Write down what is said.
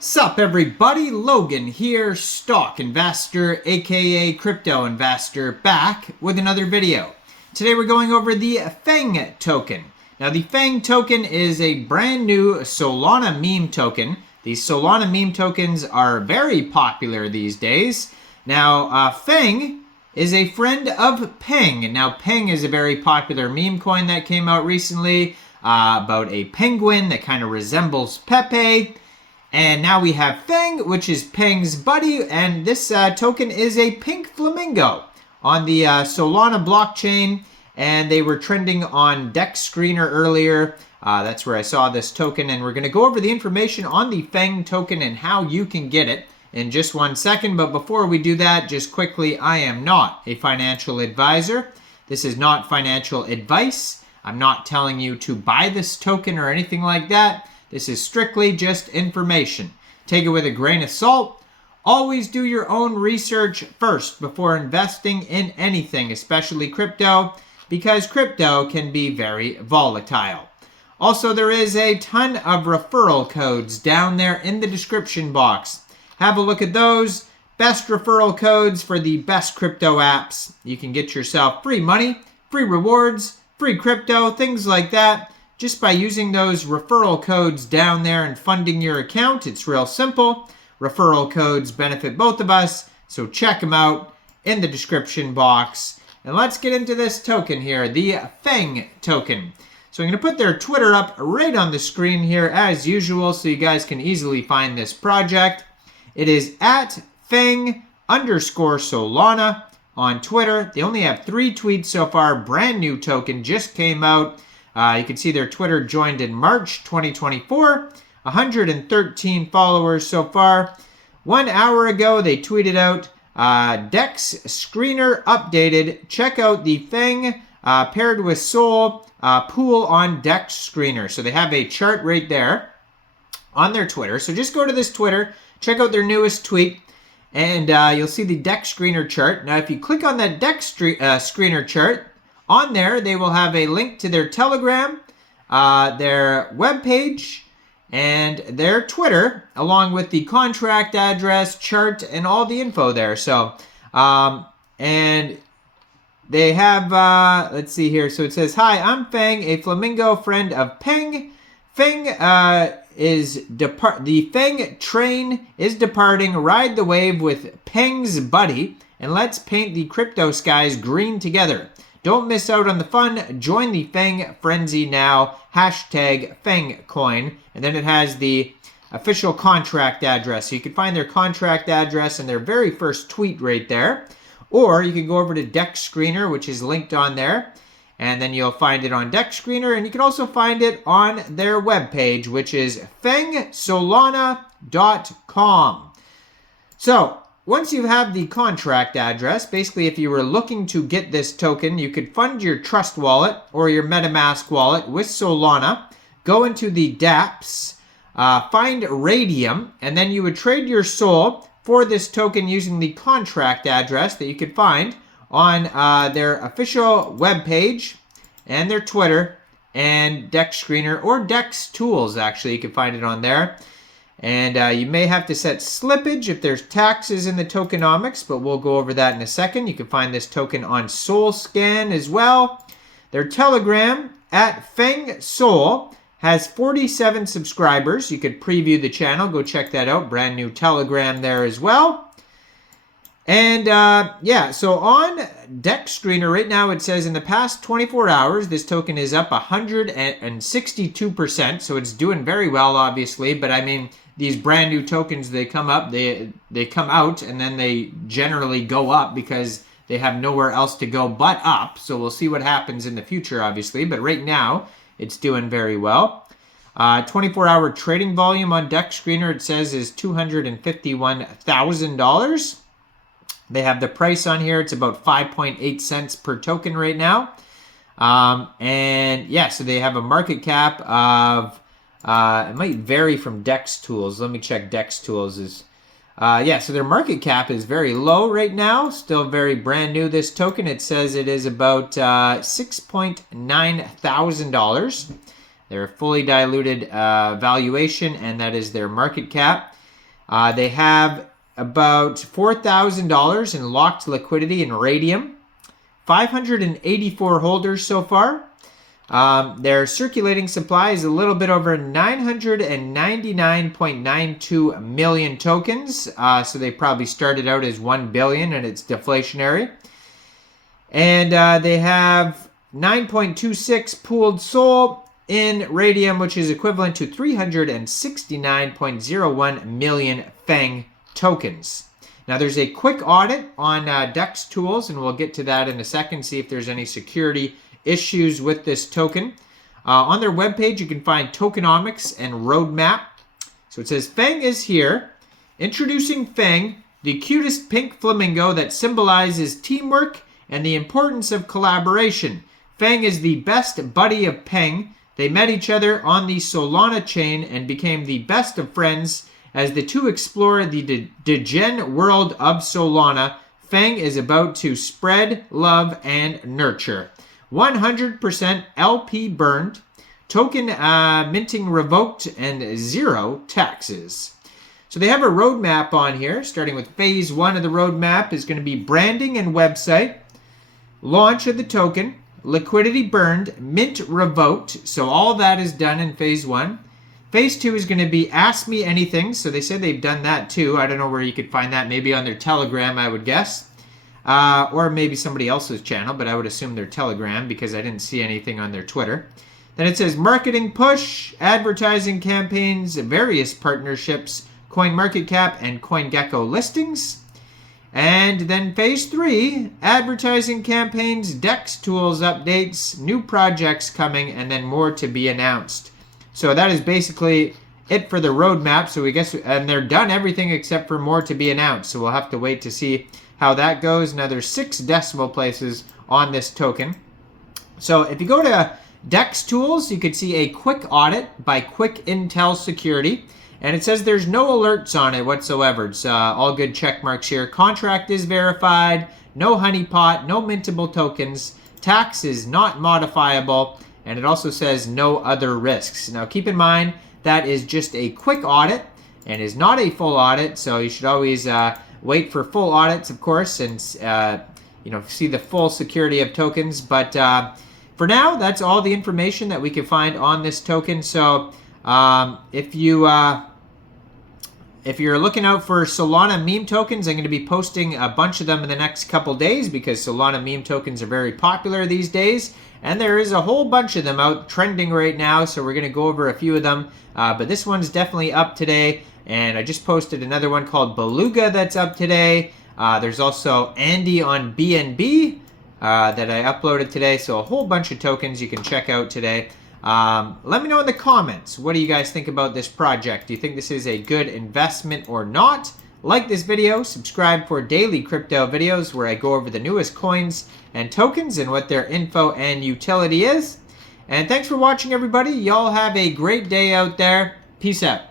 Sup everybody, Logan here, stock investor aka crypto investor, back with another video. Today we're going over the Feng token. Now the Feng token is a brand new Solana meme token. These Solana meme tokens are very popular these days. Now Feng is a friend of Peng. Now Peng is a very popular meme coin that came out recently about a penguin that kind of resembles Pepe. And now we have Feng, which is Peng's buddy, and this token is a pink flamingo on the Solana blockchain, and they were trending on DEX Screener earlier. That's where I saw this token, and we're going to go over the information on the Feng token and how you can get it in just 1 second. But before we do that, just quickly, I am not a financial advisor. This is not financial advice. I'm not telling you to buy this token or anything like that. This is strictly just information. Take it with a grain of salt. Always do your own research first before investing in anything, especially crypto, because crypto can be very volatile. Also, there is a ton of referral codes down there in the description box. Have a look at those. Best referral codes for the best crypto apps. You can get yourself free money, free rewards, free crypto, things like that. Just by using those referral codes down there and funding your account. It's real simple. Referral codes benefit both of us, so check them out in the description box. And let's get into this token here, the Feng token. So I'm going to put their Twitter up right on the screen here as usual so you guys can easily find this project. It is at Feng_Solana on Twitter. They only have 3 tweets so far. Brand new token just came out. You can see their Twitter joined in March 2024. 113 followers so far. 1 hour ago, they tweeted out, DEX Screener updated. Check out the Feng paired with Sol pool on DEX Screener. So they have a chart right there on their Twitter. So just go to this Twitter, check out their newest tweet, and you'll see the DEX Screener chart. Now, if you click on that DEX Screener chart, on there, they will have a link to their Telegram, their webpage, and their Twitter, along with the contract address, chart, and all the info there. So, and they have, let's see here. So it says, "Hi, I'm Feng, a flamingo friend of Peng. The Feng train is departing. Ride the wave with Peng's buddy, and let's paint the crypto skies green together. Don't miss out on the fun. Join the Feng frenzy now. Hashtag Fengcoin." And then it has the official contract address. So you can find their contract address and their very first tweet right there. Or you can go over to DEX Screener, which is linked on there. And then you'll find it on DEX Screener. And you can also find it on their webpage, which is fengsolana.com. So once you have the contract address, basically if you were looking to get this token, you could fund your Trust wallet or your MetaMask wallet with Solana, go into the dApps, find Raydium, and then you would trade your Sol for this token using the contract address that you could find on their official webpage and their Twitter and DEX Screener or DEX Tools, actually. You can find it on there. And you may have to set slippage if there's taxes in the tokenomics, but we'll go over that in a second. You can find this token on SolScan as well. Their Telegram at Feng Sol has 47 subscribers. You could preview the channel. Go check that out. Brand new Telegram there as well. And yeah, so on DEX Screener right now, it says in the past 24 hours, this token is up 162%. So it's doing very well, obviously. But I mean, these brand new tokens, they come up, they come out, and then they generally go up because they have nowhere else to go but up. So we'll see what happens in the future, obviously. But right now, it's doing very well. 24-hour trading volume on DEX Screener, it says, is $251,000. They have the price on here. It's about 5.8 cents per token right now. And yeah, so they have a market cap of, it might vary from DEX Tools. Let me check DEX Tools. Yeah, so their market cap is very low right now. Still very brand new, this token. It says it is about $6.9 thousand. Their fully diluted valuation, and that is their market cap. They have about $4,000 in locked liquidity in Raydium. 584 holders so far. Their circulating supply is a little bit over 999.92 million tokens. So they probably started out as 1 billion and it's deflationary. And they have 9.26 pooled SOL in Raydium, which is equivalent to 369.01 million Feng tokens. Now there's a quick audit on DEX tools, and we'll get to that in a second, see if there's any security issues with this token. On their webpage, you can find tokenomics and roadmap. So it says, Feng is here. Introducing Feng, the cutest pink flamingo that symbolizes teamwork and the importance of collaboration. Feng is the best buddy of Peng. They met each other on the Solana chain and became the best of friends. As the two explore the degen world of Solana, Feng is about to spread love and nurture. 100% LP burned, token minting revoked, and 0 taxes. So they have a roadmap on here, starting with phase 1 of the roadmap is going to be branding and website, launch of the token, liquidity burned, mint revoked. So all that is done in phase 1. Phase 2 is going to be Ask Me Anything. So they said they've done that too. I don't know where you could find that. Maybe on their Telegram, I would guess. Or maybe somebody else's channel, but I would assume their Telegram because I didn't see anything on their Twitter. Then it says Marketing Push, Advertising Campaigns, Various Partnerships, CoinMarketCap, and CoinGecko listings. And then phase 3, Advertising Campaigns, DEX Tools updates, new projects coming, and then more to be announced. So that is basically it for the roadmap. So we guess, and they're done everything except for more to be announced. So we'll have to wait to see how that goes. Now there's 6 decimal places on this token. So if you go to DEX Tools, you could see a quick audit by Quick Intel Security. And it says there's no alerts on it whatsoever. It's all good check marks here. Contract is verified. No honeypot. No mintable tokens. Tax is not modifiable. And it also says no other risks. Now keep in mind that is just a quick audit and is not a full audit. So you should always wait for full audits, of course, and see the full security of tokens. But for now, that's all the information that we can find on this token. So if you're looking out for Solana meme tokens, I'm going to be posting a bunch of them in the next couple days because Solana meme tokens are very popular these days. And there is a whole bunch of them out trending right now, so we're going to go over a few of them. But this one's definitely up today. And I just posted another one called Beluga that's up today. There's also Andy on BNB that I uploaded today. So a whole bunch of tokens you can check out today. Let me know in the comments, what do you guys think about this project? Do you think this is a good investment or not? Like this video, subscribe for daily crypto videos where I go over the newest coins and tokens and what their info and utility is. And thanks for watching, everybody. Y'all have a great day out there. Peace out.